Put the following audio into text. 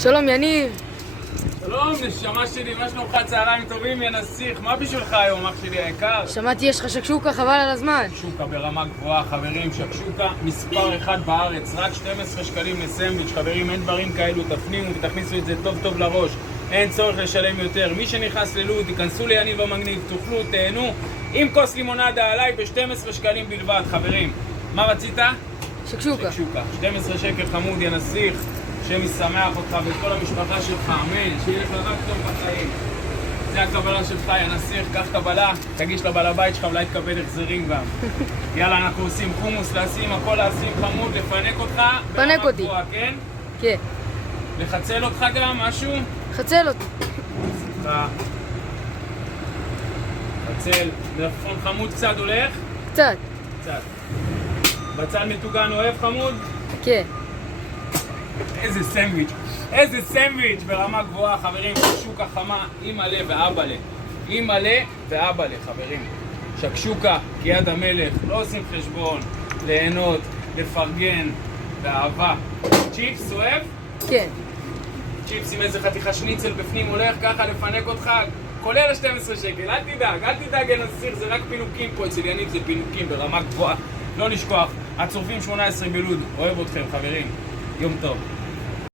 שלום יניב. שלום, נשמה שלי, מה שלומך? צהריים טובים, יא נסיך, מה בשבילך היום, אח שלי היקר? שמעתי יש לך שקשוקה, חבל על הזמן. שקשוקה ברמה גבוהה, חברים, שקשוקה מספר 1 בארץ, רק 12 שקלים לסנדוויץ', חברים, אין דברים כאלו, תפנימו ותכניסו את זה טוב טוב לראש, אין צורך לשלם יותר. מי שנכנס ללוד, תיכנסו ליניב המגניב, תאכלו, תהנו, עם כוס לימונדה עליי ב-12 שקלים בלבד, חברים. מה רצית? שקשוקה. שקשוקה, 12 שקל חמוד, יא נסיך. השם ישמח אותך ואת כל המשפחה שלך, אמן, שיהיה לך רק טוב בחיים. זה הקבלה שלך, יא נסיך, קח קבלה, תגיש לבעל הבית שלך, אולי תקבל החזרים גם. יאללה, אנחנו עושים חומוס, לשים, הכל לשים חמוד, לפנק אותך. פנק אותי. גבוהה, כן? כן. לחצל אותך גם, משהו? חצל אותי. חצל, מלפפון חמוד קצת הולך? קצת. קצת. בצל מטוגן אוהב חמוד? כן. איזה סנדוויץ', איזה סנדוויץ' ברמה גבוהה, חברים. שקשוקה חמה, אימא'לה ואבא'לה. אימא'לה ואבא'לה, חברים. שקשוקה, כיד המלך, לא עושים חשבון, ליהנות, לפרגן, באהבה. צ'יפס, אוהב? כן. צ'יפס עם איזה חתיכה שניצל בפנים, הולך ככה לפנק אותך, כולל ה-12 שקל, אל תדאג, אין נסיך, זה רק פינוקים פה, אצל יניב זה פינוקים ברמה גבוהה. לא לשכוח, הצורפים 18 בלוד, אוהב אתכם, חברים. יום טוב.